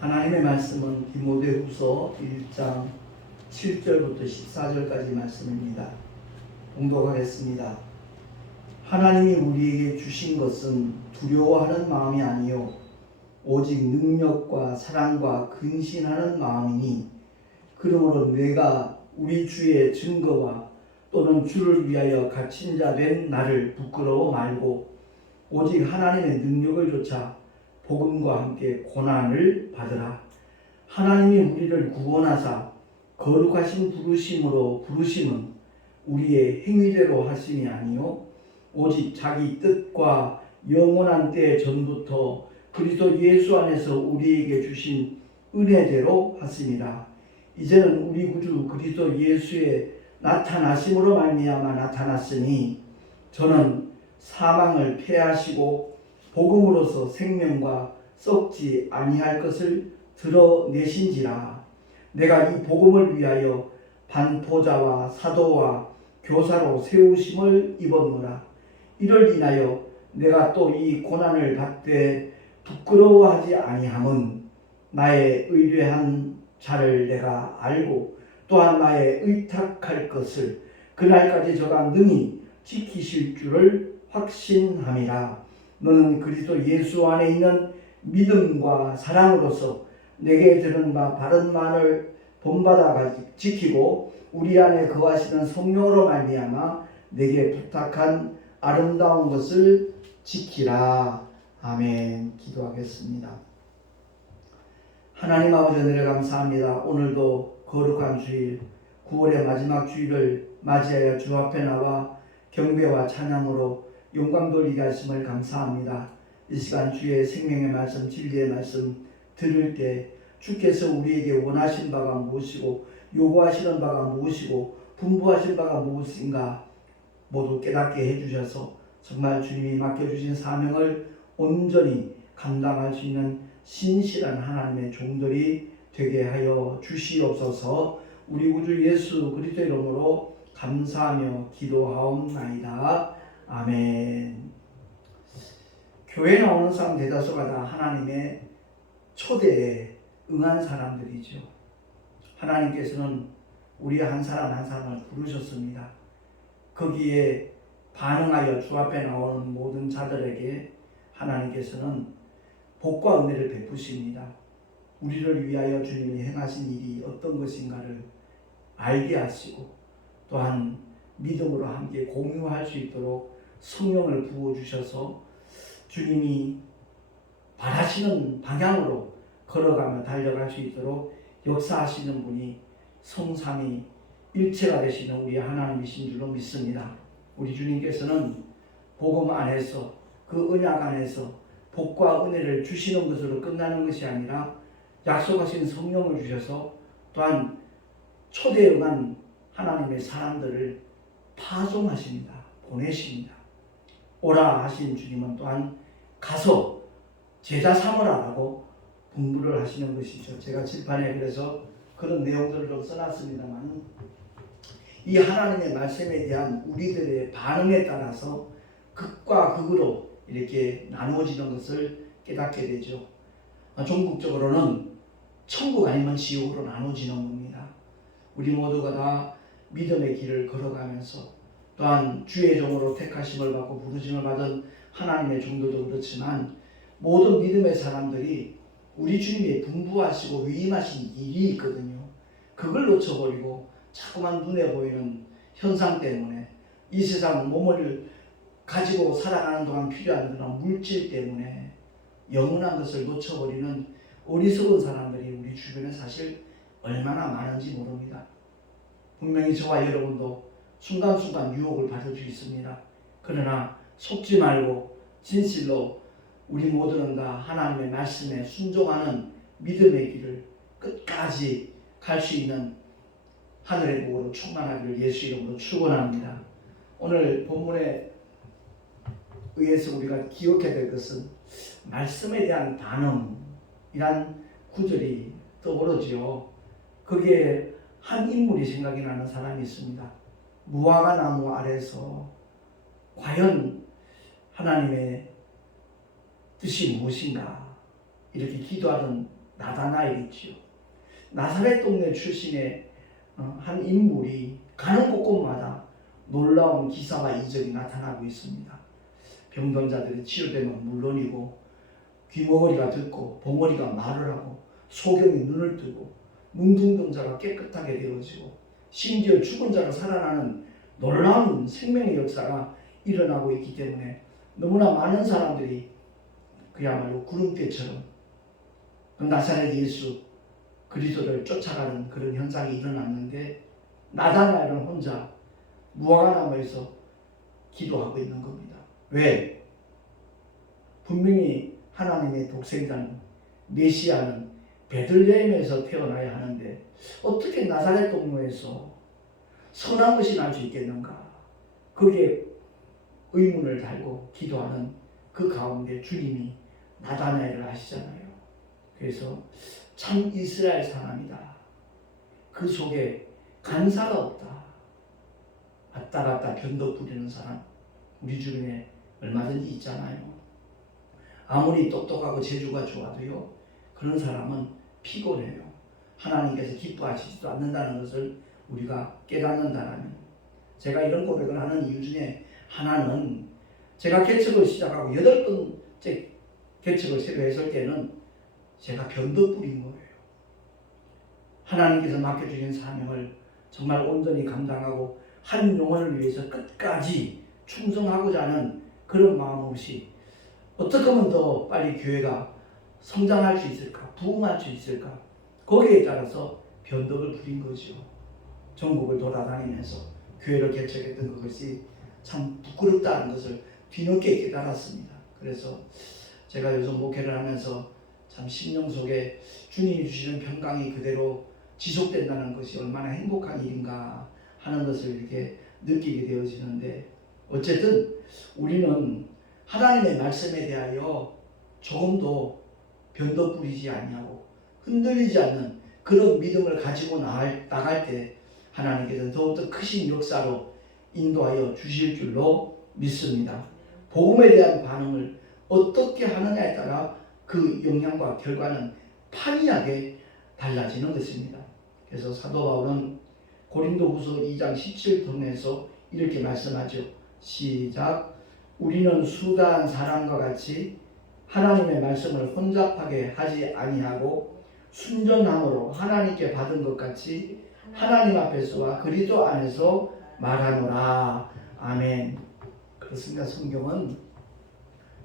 하나님의 말씀은 디모데후서 1장 7절부터 14절까지 말씀입니다. 봉독하겠습니다. 하나님이 우리에게 주신 것은 두려워하는 마음이 아니요 오직 능력과 사랑과 근신하는 마음이니, 그러므로 내가 우리 주의 증거와 또는 주를 위하여 갇힌 자 된 나를 부끄러워 말고 오직 하나님의 능력을 좇아 복음과 함께 고난을 받으라. 하나님이 우리를 구원하사 거룩하신 부르심으로 부르심은 우리의 행위대로 하심이 아니요 오직 자기 뜻과 영원한 때 전부터 그리스도 예수 안에서 우리에게 주신 은혜대로 하심이라. 이제는 우리 구주 그리스도 예수의 나타나심으로 말미암아 나타났으니 저는 사망을 패하시고 복음으로서 생명과 썩지 아니할 것을 드러내신지라. 내가 이 복음을 위하여 반포자와 사도와 교사로 세우심을 입었노라. 이를 인하여 내가 또 이 고난을 받되 부끄러워하지 아니함은 나의 의뢰한 자를 내가 알고 또한 나의 의탁할 것을 그날까지 저가 능히 지키실 줄을 확신함이라. 너는 그리스도 예수 안에 있는 믿음과 사랑으로서 내게 들은 바 바른 말을 본받아 지키고 우리 안에 거하시는 성령으로 말미암아 내게 부탁한 아름다운 것을 지키라. 아멘. 기도하겠습니다. 하나님 아버지, 은혜를 감사합니다. 오늘도 거룩한 주일, 9월의 마지막 주일을 맞이하여 주 앞에 나와 경배와 찬양으로 영광 돌리게 하심을 감사합니다. 이 시간 주의 생명의 말씀, 진리의 말씀 들을 때 주께서 우리에게 원하신 바가 무엇이고 요구하시는 바가 무엇이고 분부하신 바가 무엇인가 모두 깨닫게 해주셔서 정말 주님이 맡겨주신 사명을 온전히 감당할 수 있는 신실한 하나님의 종들이 되게 하여 주시옵소서. 우리 구주 예수 그리스도 이름으로 감사하며 기도하옵나이다. 아멘. 교회 나오는 사람 대다수가 다 하나님의 초대에 응한 사람들이죠. 하나님께서는 우리 한 사람 한 사람을 부르셨습니다. 거기에 반응하여 주 앞에 나오는 모든 자들에게 하나님께서는 복과 은혜를 베푸십니다. 우리를 위하여 주님이 행하신 일이 어떤 것인가를 알게 하시고 또한 믿음으로 함께 공유할 수 있도록 성령을 부어주셔서 주님이 바라시는 방향으로 걸어가며 달려갈 수 있도록 역사하시는 분이 성삼위 일체가 되시는 우리 하나님이신 줄로 믿습니다. 우리 주님께서는 복음 안에서 그 언약 안에서 복과 은혜를 주시는 것으로 끝나는 것이 아니라 약속하신 성령을 주셔서 또한 초대에 응한 하나님의 사람들을 파송하십니다. 보내십니다. 오라 하신 주님은 또한 가서 제자 삼으라라고 분부를 하시는 것이죠. 제가 칠판에 그래서 그런 내용들을 좀 써놨습니다만 이 하나님의 말씀에 대한 우리들의 반응에 따라서 극과 극으로 이렇게 나누어지는 것을 깨닫게 되죠. 종국적으로는 천국 아니면 지옥으로 나누어지는 겁니다. 우리 모두가 다 믿음의 길을 걸어가면서 또한 주의 종으로 택하심을 받고 부르심을 받은 하나님의 종들도 그렇지만 모든 믿음의 사람들이 우리 주님이 분부하시고 위임하신 일이 있거든요. 그걸 놓쳐버리고 자꾸만 눈에 보이는 현상 때문에 이 세상 몸을 가지고 살아가는 동안 필요한 그런 물질 때문에 영원한 것을 놓쳐버리는 어리석은 사람들이 우리 주변에 사실 얼마나 많은지 모릅니다. 분명히 저와 여러분도 순간순간 유혹을 받을 수 있습니다. 그러나 속지 말고 진실로 우리 모두는 다 하나님의 말씀에 순종하는 믿음의 길을 끝까지 갈 수 있는 하늘의 복으로 충만하기를 예수 이름으로 축원합니다. 오늘 본문에 의해서 우리가 기억해야 될 것은 말씀에 대한 반응이란 구절이 떠오르지요. 거기에 한 인물이 생각이 나는 사람이 있습니다. 무화과 나무 아래서 과연 하나님의 뜻이 무엇인가 이렇게 기도하던 나다나엘이지요. 나사렛 동네 출신의 한 인물이 가는 곳곳마다 놀라운 기사와 이적이 나타나고 있습니다. 병든 자들이 치료되면 물론이고, 귀머거리가 듣고 봉어리가 말을 하고, 소경이 눈을 뜨고, 뭉둥든 자가 깨끗하게 되어지고, 심지어 죽은 자가 살아나는 놀라운 생명의 역사가 일어나고 있기 때문에 너무나 많은 사람들이 그야말로 구름대처럼 나사렛 예수 그리스도를 쫓아가는 그런 현상이 일어났는데, 나다나엘은 혼자 무화과나무에서 기도하고 있는 겁니다. 왜? 분명히 하나님의 독생자는, 메시아는 베들레헴에서 태어나야 하는데 어떻게 나사렛 동네에서 선한 것이 날 수 있겠는가? 거기에 의문을 달고 기도하는 그 가운데 주님이 나다나엘을 아시잖아요. 그래서 참 이스라엘 사람이다. 그 속에 간사가 없다. 왔다 갔다 변덕 부리는 사람 우리 주변에 얼마든지 있잖아요. 아무리 똑똑하고 재주가 좋아도요, 그런 사람은 피곤해요. 하나님께서 기뻐하시지도 않는다는 것을 우리가 깨닫는다면, 제가 이런 고백을 하는 이유 중에 하나는, 제가 개척을 시작하고 8번째 개척을 새로 했을 때는 제가 변덕 부린 거예요. 하나님께서 맡겨주신 사명을 정말 온전히 감당하고 한 영혼을 위해서 끝까지 충성하고자 하는 그런 마음 없이 어떻게 하면 더 빨리 교회가 성장할 수 있을까, 부흥할 수 있을까, 거기에 따라서 변덕을 부린 거죠. 전국을 돌아다니면서 교회를 개척했던 그것이 참 부끄럽다는 것을 뒤늦게 깨달았습니다. 그래서 제가 요즘 목회를 하면서 참 심령 속에 주님이 주시는 평강이 그대로 지속된다는 것이 얼마나 행복한 일인가 하는 것을 이렇게 느끼게 되어지는데, 어쨌든 우리는 하나님의 말씀에 대하여 조금도 변덕 부리지 아니하고 흔들리지 않는 그런 믿음을 가지고 나갈 때 하나님께서는 더욱더 크신 역사로 인도하여 주실 줄로 믿습니다. 복음에 대한 반응을 어떻게 하느냐에 따라 그 영향과 결과는 판이하게 달라지는 것입니다. 그래서 사도 바울은 고린도후서 2장 17절에서 이렇게 말씀하죠. 시작. 우리는 수다한 사람과 같이 하나님의 말씀을 혼잡하게 하지 아니하고 순전함으로 하나님께 받은 것 같이 하나님 앞에서와 그리스도 안에서 말하노라. 아멘. 그렇습니다. 성경은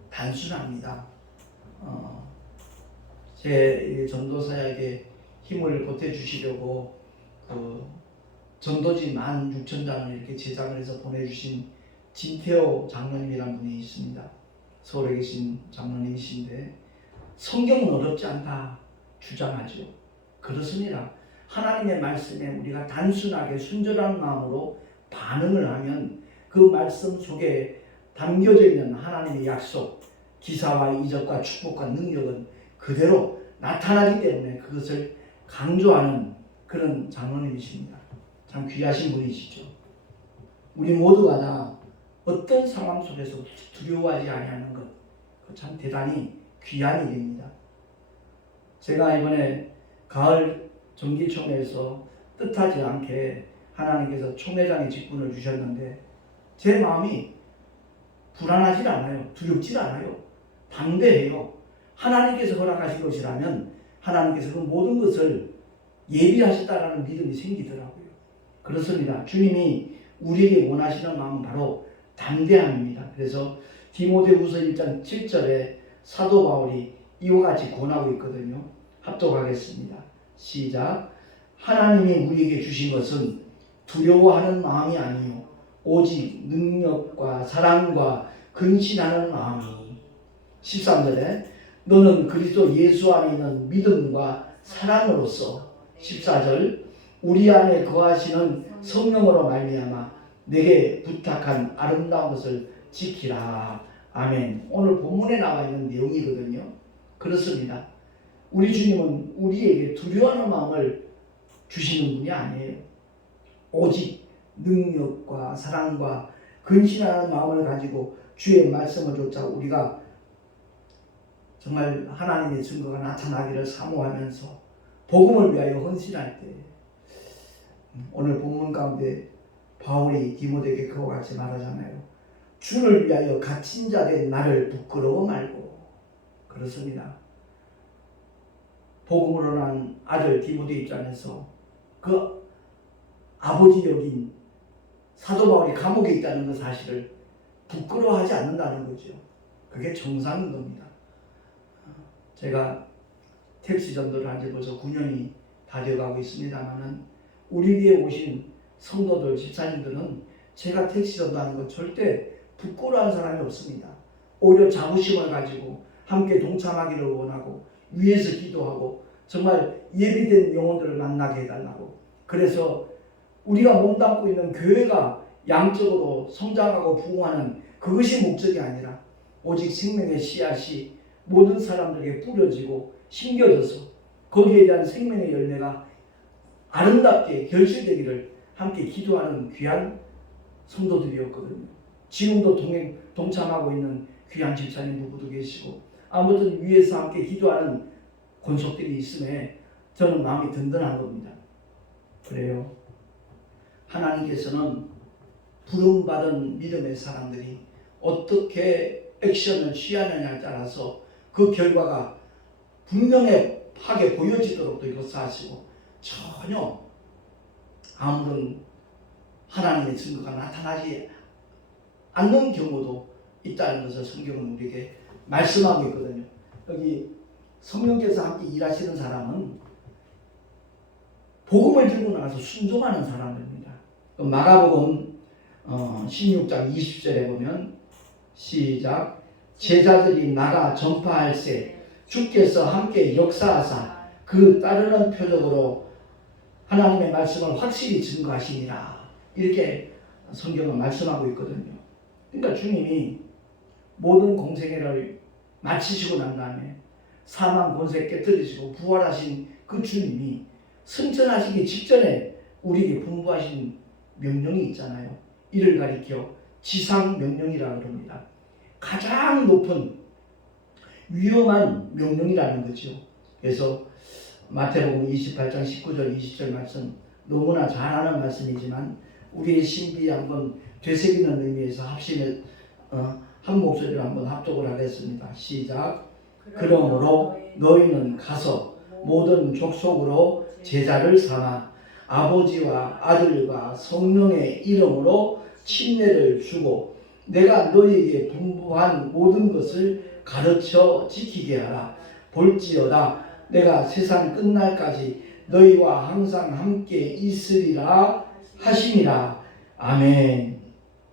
단순합니다. 제 전도사에게 힘을 보태주시려고 전도지 16,000장을 이렇게 제작을 해서 보내주신 진태호 장로님이라는 분이 있습니다. 서울에 계신 장로님이신데, 성경은 어렵지 않다 주장하죠. 그렇습니다. 하나님의 말씀에 우리가 단순하게 순전한 마음으로 반응을 하면 그 말씀 속에 담겨져 있는 하나님의 약속, 기사와 이적과 축복과 능력은 그대로 나타나기 때문에 그것을 강조하는 그런 장로님이십니다. 참 귀하신 분이시죠. 우리 모두가 다 어떤 상황 속에서 두려워하지 아니하는 것, 참 대단히 귀한 일입니다. 제가 이번에 가을 정기총회에서 뜻하지 않게 하나님께서 총회장의 직분을 주셨는데 제 마음이 불안하지 않아요. 두렵지 않아요. 담대해요. 하나님께서 허락하신 것이라면 하나님께서 그 모든 것을 예비하셨다라는 믿음이 생기더라고요. 그렇습니다. 주님이 우리에게 원하시는 마음은 바로 담대함입니다. 그래서 디모데후서 1장 7절에 사도 바울이 이와 같이 권하고 있거든요. 합독하겠습니다. 시작. 하나님이 우리에게 주신 것은 두려워하는 마음이 아니요 오직 능력과 사랑과 근신하는 마음이니. 13절에 너는 그리스도 예수 안에 있는 믿음과 사랑으로서. 14절 우리 안에 거하시는 성령으로 말미암아 내게 부탁한 아름다운 것을 지키라. 아멘. 오늘 본문에 나와 있는 내용이거든요. 그렇습니다. 우리 주님은 우리에게 두려워하는 마음을 주시는 분이 아니에요. 오직 능력과 사랑과 근신하는 마음을 가지고 주의 말씀을 쫓아 우리가 정말 하나님의 증거가 나타나기를 사모하면서 복음을 위하여 헌신할 때 오늘 본문 가운데 바울이 디모데에게 그와 같이 말하잖아요. 주를 위하여 갇힌 자 된 나를 부끄러워 말고. 그렇습니다. 복음으로 난 아들 디모데 입장에서 그 아버지 여긴 사도 바울이 감옥에 있다는 그 사실을 부끄러워하지 않는다는 거죠. 그게 정상인 겁니다. 제가 택시 전도를 한 지 벌써 9년이 다 되어가고 있습니다만은 우리 위에 오신 성도들, 집사님들은 제가 택시 전도하는 건 절대 부끄러워하는 사람이 없습니다. 오히려 자부심을 가지고 함께 동참하기를 원하고 위에서 기도하고 정말 예비된 영혼들을 만나게 해달라고. 그래서 우리가 몸담고 있는 교회가 양적으로 성장하고 부흥하는 그것이 목적이 아니라 오직 생명의 씨앗이 모든 사람들에게 뿌려지고 심겨져서 거기에 대한 생명의 열매가 아름답게 결실되기를 함께 기도하는 귀한 성도들이었거든요. 지금도 동참하고 있는 귀한 집사님 부부도 계시고 아무튼 위에서 함께 기도하는 권속들이 있음에 저는 마음이 든든한 겁니다. 그래요. 하나님께서는 부름받은 믿음의 사람들이 어떻게 액션을 취하느냐에 따라서 그 결과가 분명하게 보여지도록 또 이것을 하시고 전혀 아무런 하나님의 증거가 나타나지 않는 경우도 있다는 것을 성경은 우리에게 말씀하고 있거든요. 여기 성령께서 함께 일하시는 사람은 복음을 들고 나가서 순종하는 사람입니다. 마가복음 16장 20절에 보면 시작. 제자들이 나가 전파할세 주께서 함께 역사하사 그 따르는 표적으로 하나님의 말씀을 확실히 증거하시니라. 이렇게 성경은 말씀하고 있거든요. 그러니까 주님이 모든 공생애를 마치시고 난 다음에 사망 권세 깨뜨리시고 부활하신 그 주님이 승천하시기 직전에 우리에게 분부하신 명령이 있잖아요. 이를 가리켜 지상명령이라고 합니다. 가장 높은 위험한 명령이라는 거죠. 그래서 마태복음 28장 19절 20절 말씀 너무나 잘 아는 말씀이지만 우리의 신비에 한번 되새기는 의미에서 한 목소리로 한번 합독을 하겠습니다. 시작. 그러므로 너희는 가서 모든 족속으로 제자를 삼아 아버지와 아들과 성령의 이름으로 침례를 주고 내가 너희에게 분부한 모든 것을 가르쳐 지키게 하라. 볼지어다 내가 세상 끝날까지 너희와 항상 함께 있으리라 하시니라. 아멘.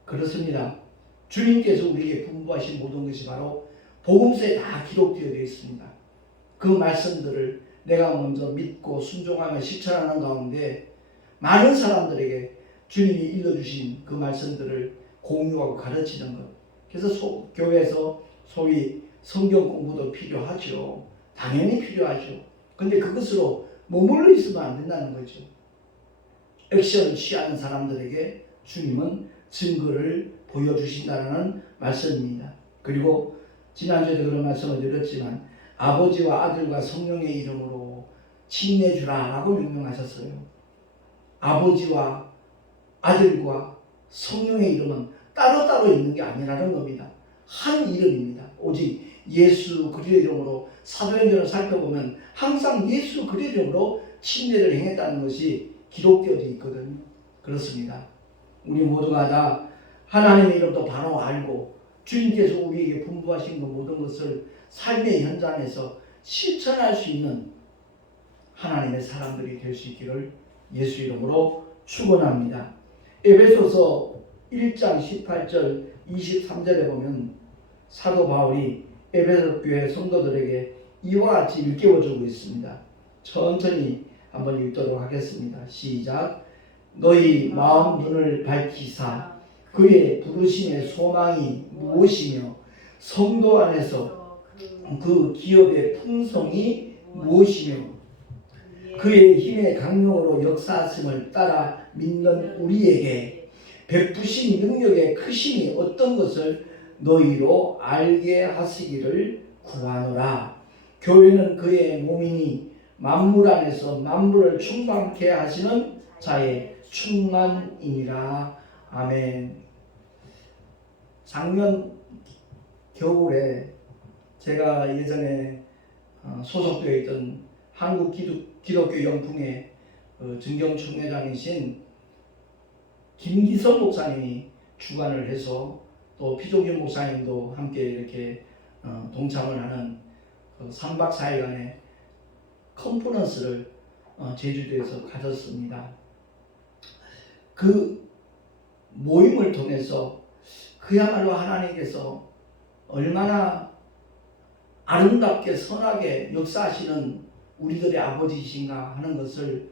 그렇습니다. 주님께서 우리에게 분부하신 모든 것이 바로 복음서에 다 기록되어 있습니다. 그 말씀들을 내가 먼저 믿고 순종하며 실천하는 가운데 많은 사람들에게 주님이 일러주신 그 말씀들을 공유하고 가르치는 것. 그래서 교회에서 소위 성경 공부도 필요하죠. 당연히 필요하죠. 그런데 그것으로 머물러 있으면 안 된다는 거죠. 액션을 취하는 사람들에게 주님은 증거를 보여주신다는 말씀입니다. 그리고 지난주에도 그런 말씀을 드렸지만 아버지와 아들과 성령의 이름으로 침례주라 라고 명령하셨어요. 아버지와 아들과 성령의 이름은 따로따로 있는 게 아니라는 겁니다. 한 이름입니다. 오직 예수 그리스도의 이름으로 사도행전을 살펴보면 항상 예수 그리스도의 이름으로 침례를 행했다는 것이 기록되어져 있거든요. 그렇습니다. 우리 모두가 다 하나님의 이름도 바로 알고 주님께서 우리에게 분부하신 그 모든 것을 삶의 현장에서 실천할 수 있는 하나님의 사람들이 될 수 있기를 예수 이름으로 축원합니다. 에베소서 1장 18절 23절에 보면 사도 바울이 에베소 교회 성도들에게 이와 같이 일깨워주고 있습니다. 천천히 한번 읽도록 하겠습니다. 시작. 너희 마음 눈을 밝히사 그의 부르심의 소망이 무엇이며 성도 안에서 그 기업의 풍성이 무엇이며 그의 힘의 강력으로 역사하심을 따라 믿는 우리에게 베푸신 능력의 크심이 어떤 것을 너희로 알게 하시기를 구하노라. 교회는 그의 몸이니 만물 안에서 만물을 충만케 하시는 자의 충만이니라. 아멘. 작년 겨울에 제가 예전에 소속되어 있던 한국 기독교 영풍의 증경총회장이신 김기성 목사님이 주관을 해서 또 피종균 목사님도 함께 이렇게 동참을 하는 3박 4일간의 컨퍼런스를 제주도에서 가졌습니다. 그 모임을 통해서 그야말로 하나님께서 얼마나 아름답게 선하게 역사하시는 우리들의 아버지이신가 하는 것을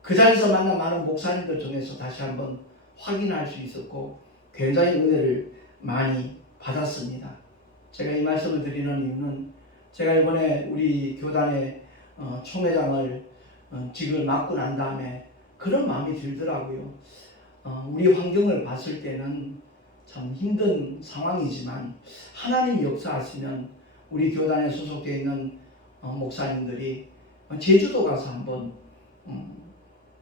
그 자리에서 만난 많은 목사님들 중에서 다시 한번 확인할 수 있었고 굉장히 은혜를 많이 받았습니다. 제가 이 말씀을 드리는 이유는 제가 이번에 우리 교단의 총회장을 직을 맡고 난 다음에 그런 마음이 들더라고요. 우리 환경을 봤을 때는 참 힘든 상황이지만 하나님이 역사하시면 우리 교단에 소속되어 있는 목사님들이 제주도 가서 한번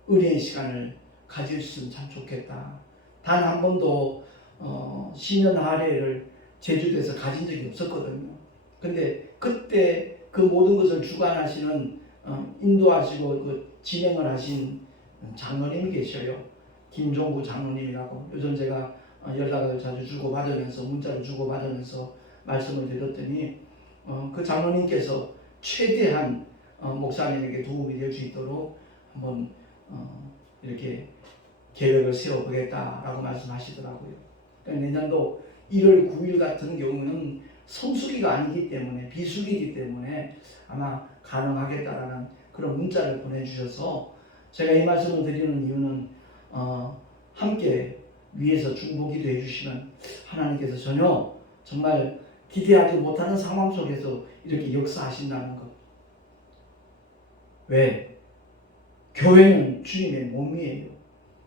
은혜의 시간을 가질 수 있으면 참 좋겠다. 단 한 번도 신년 할애를 제주도에서 가진 적이 없었거든요. 근데 그때 그 모든 것을 주관하시는 인도하시고 그 진행을 하신 장로님이 계셔요. 김종구 장로님이라고. 요즘 제가 연락을 자주 주고받으면서 문자를 주고받으면서 말씀을 드렸더니 그 장로님께서 최대한 목사님에게 도움이 될 수 있도록 한번 이렇게 계획을 세워보겠다라고 말씀하시더라고요. 그러니까 내년도 1월 9일 같은 경우는 성수기가 아니기 때문에 비수기이기 때문에 아마 가능하겠다라는 그런 문자를 보내주셔서 제가 이 말씀을 드리는 이유는 함께 위에서 중보기도 해주시면 하나님께서 전혀 정말 기대하지 못하는 상황 속에서 이렇게 역사하신다는 것. 왜? 교회는 주님의 몸이에요.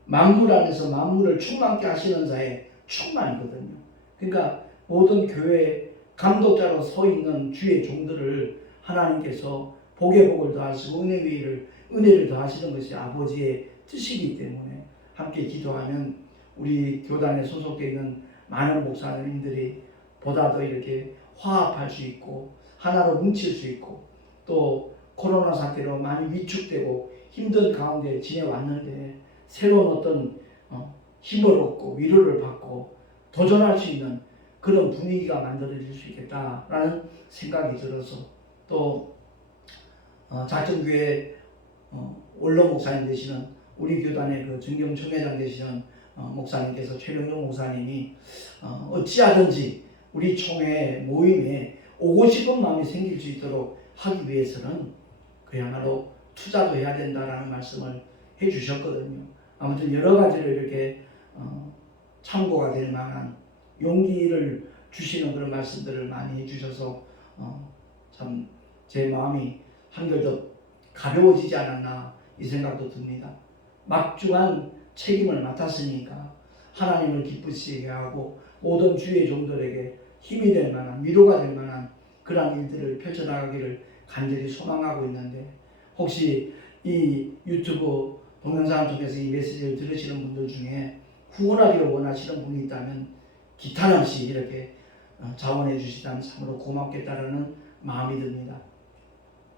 만물 안에서 만물을 충만케 하시는 자의 충만이거든요. 그러니까 모든 교회 감독자로 서 있는 주의 종들을 하나님께서 복에 복을 더하시고 은혜를 더하시는 것이 아버지의 뜻이기 때문에 함께 기도하면 우리 교단에 소속되어 있는 많은 목사님들이 보다 더 이렇게 화합할 수 있고 하나로 뭉칠 수 있고 또 코로나 사태로 많이 위축되고 힘든 가운데 지내왔는데 새로운 어떤 힘을 얻고 위로를 받고 도전할 수 있는 그런 분위기가 만들어질 수 있겠다라는 생각이 들어서 또 작정교회 원로 목사님 되시는 우리 교단의 그 증경총회장 되시는 목사님께서 최병용 목사님이 어찌하든지 우리 총회 모임에 오고 싶은 마음이 생길 수 있도록 하기 위해서는 그야말로 투자도 해야 된다라는 말씀을 해주셨거든요. 아무튼 여러 가지로 이렇게 참고가 될 만한 용기를 주시는 그런 말씀들을 많이 해주셔서 참 제 마음이 한결 더 가벼워지지 않았나 이 생각도 듭니다. 막중한 책임을 맡았으니까 하나님을 기쁘시게 하고 모든 주의 종들에게 힘이 될 만한 위로가 될 만한 그런 일들을 펼쳐나가기를 간절히 소망하고 있는데 혹시 이 유튜브 동영상을 통해서 이 메시지를 들으시는 분들 중에 후원하기를 원하시는 분이 있다면 기탄 없이 이렇게 자원해 주시다면 참으로 고맙겠다라는 마음이 듭니다.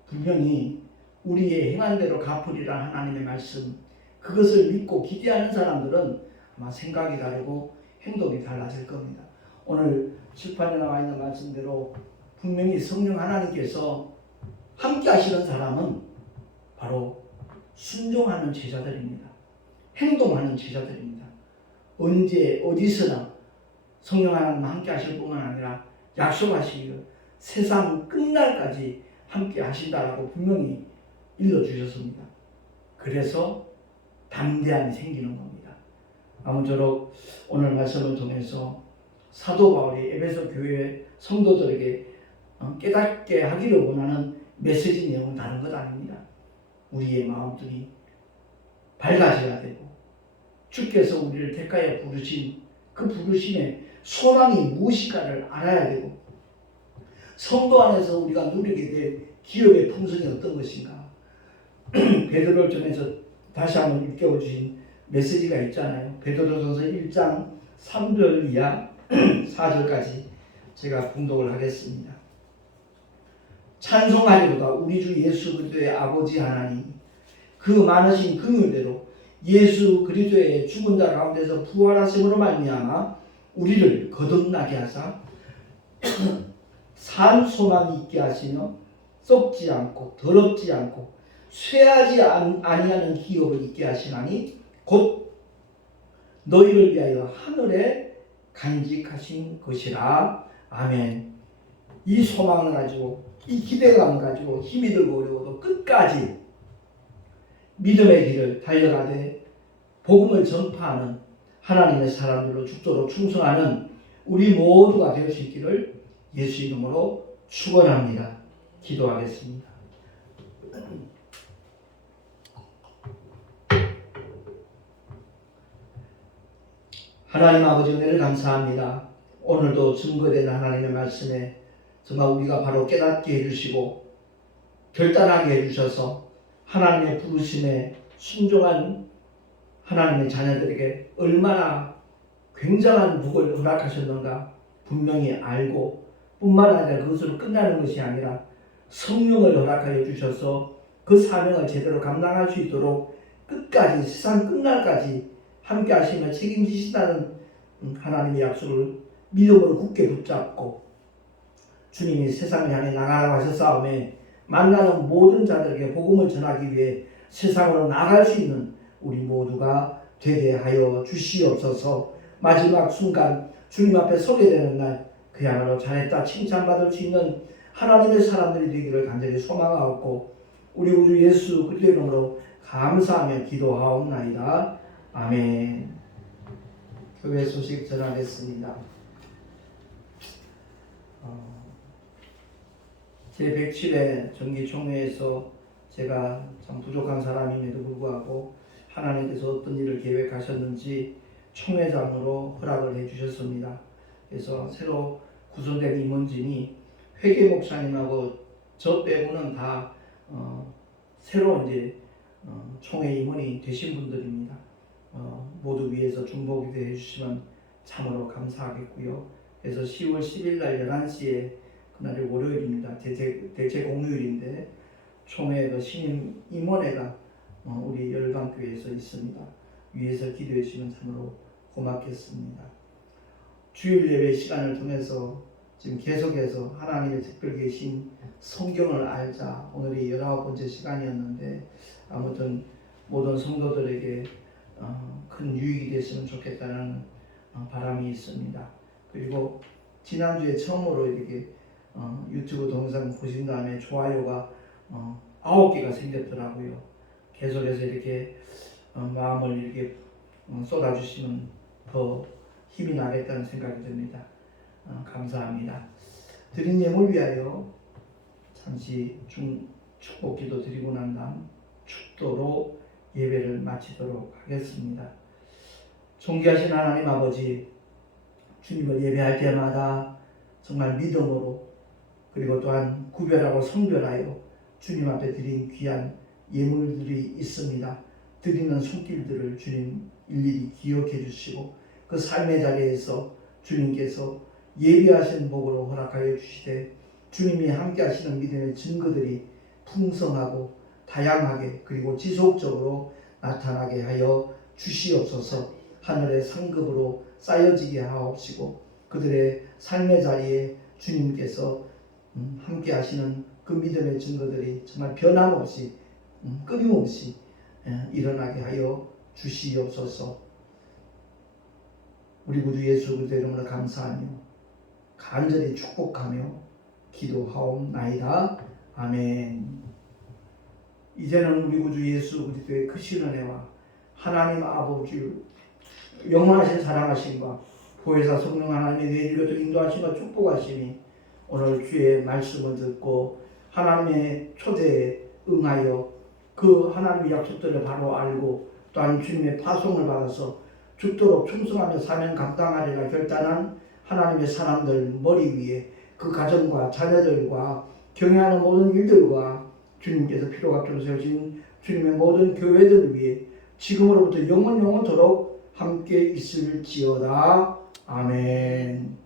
분명히 우리의 행한 대로 갚으리라 하나님의 말씀 그것을 믿고 기대하는 사람들은 아마 생각이 다르고 행동이 달라질 겁니다. 오늘 칠판에 나와 있는 말씀대로 분명히 성령 하나님께서 함께 하시는 사람은 바로 순종하는 제자들입니다. 행동하는 제자들입니다. 언제 어디서나 성령 하나님 함께 하실 뿐만 아니라 약속하시기를 세상 끝날까지 함께 하신다라고 분명히 일러주셨습니다. 그래서 담대함이 생기는 겁니다. 아무쪼록 오늘 말씀을 통해서 사도 바울이 에베소 교회 성도들에게 깨닫게 하기를 원하는 메시지 내용은 다른 것 아닙니다. 우리의 마음들이 밝아져야 되고 주께서 우리를 택하여 부르신 그 부르심의 소망이 무엇인가를 알아야 되고 성도 안에서 우리가 누리게 될 기업의 풍성이 어떤 것인가? 베드로를 통해서 다시 한번 일깨워 주신 메시지가 있잖아요. 베드로전서 1장 3절 이하 4절까지 제가 봉독을 하겠습니다. 찬송하리로다 우리 주 예수 그리스도의 아버지 하나님, 그 많으신 긍휼대로 예수 그리스도의 죽은 자 가운데서 부활하심으로 말미암아 우리를 거듭나게 하사 산 소망이 있게 하시며 썩지 않고 더럽지 않고 쇠하지 아니하는 기업을 있게 하시나니 곧 너희를 위하여 하늘에 간직하신 것이라. 아멘. 이 소망을 가지고 이 기대감을 가지고 힘이 들고 어려워도 끝까지 믿음의 길을 달려가되 복음을 전파하는 하나님의 사람들로 죽도록 충성하는 우리 모두가 될 수 있기를 예수 이름으로 축원합니다. 기도하겠습니다. 하나님 아버지 은혜를 감사합니다. 오늘도 증거되는 하나님의 말씀에 정말 우리가 바로 깨닫게 해주시고 결단하게 해주셔서 하나님의 부르심에 순종한 하나님의 자녀들에게 얼마나 굉장한 복을 허락하셨는가 분명히 알고, 뿐만 아니라 그것으로 끝나는 것이 아니라 성령을 허락하여 주셔서 그 사명을 제대로 감당할 수 있도록 끝까지 세상 끝날까지 함께 하시며 책임지신다는 하나님의 약속을 믿음으로 굳게 붙잡고 주님이 세상을 향해 나가라고 하셨사오매 만나는 모든 자들에게 복음을 전하기 위해 세상으로 나갈 수 있는 우리 모두가 되게 하여 주시옵소서. 마지막 순간 주님 앞에 서게 되는 날 그야말로 잘했다 칭찬받을 수 있는 하나님의 사람들이 되기를 간절히 소망하옵고 우리 구주 예수 그리스도의 이름으로 감사하며 기도하옵나이다. 아멘. 교회 소식 전하겠습니다. 제107회 정기총회에서 제가 참 부족한 사람임에도 불구하고 하나님께서 어떤 일을 계획하셨는지 총회장으로 허락을 해주셨습니다. 그래서 새로 구성된 임원진이 회계 목사님하고 저 빼고는 다 새로 이제 총회 임원이 되신 분들입니다. 모두 위해서 중보기도 해주시면 참으로 감사하겠고요. 그래서 10월 10일 날 11시에 그날이 월요일입니다. 대체 공휴일인데 총회 신임 임원회가 우리 열방교회에서 있습니다. 위에서 기도해 주시면 참으로 고맙겠습니다. 주일 예배 시간을 통해서 지금 계속해서 하나님의 특별 계신 성경을 알자, 오늘이 19번째 시간이었는데 아무튼 모든 성도들에게 큰 유익이 됐으면 좋겠다는 바람이 있습니다. 그리고 지난주에 처음으로 이렇게 유튜브 동영상 보신 다음에 좋아요가 9개가 생겼더라고요. 계속해서 이렇게 마음을 이렇게 쏟아주시면 더 힘이 나겠다는 생각이 듭니다. 감사합니다. 드린 예물 위하여 잠시 축복기도 드리고 난 다음 축도로 예배를 마치도록 하겠습니다. 존귀하신 하나님 아버지, 주님을 예배할 때마다 정말 믿음으로 그리고 또한 구별하고 성별하여 주님 앞에 드린 귀한 예물들이 있습니다. 드리는 손길들을 주님 일일이 기억해 주시고 그 삶의 자리에서 주님께서 예비하신 복으로 허락하여 주시되 주님이 함께 하시는 믿음의 증거들이 풍성하고 다양하게 그리고 지속적으로 나타나게 하여 주시옵소서. 하늘의 상급으로 쌓여지게 하옵시고 그들의 삶의 자리에 주님께서 함께 하시는 그 믿음의 증거들이 정말 변함없이 끊임없이 일어나게 하여 주시옵소서. 우리 구주 예수 그리스도의 이름으로 감사하며 간절히 축복하며 기도하옵나이다. 아멘. 이제는 우리 구주 예수 그리스도의 크신 은혜와 하나님 아버지 영원하신 사랑하심과 보혜사 성령 하나님의 내리로도 인도하심과 축복하심이 오늘 주의 말씀을 듣고 하나님의 초대에 응하여 그 하나님의 약속들을 바로 알고 또한 주님의 파송을 받아서 죽도록 충성하며 사명 감당하리라 결단한 하나님의 사람들 머리 위에 그 가정과 자녀들과 경영하는 모든 일들과 주님께서 피로각적으로 세우신 주님의 모든 교회들을 위해 지금으로부터 영원토록 함께 있을지어다. 아멘.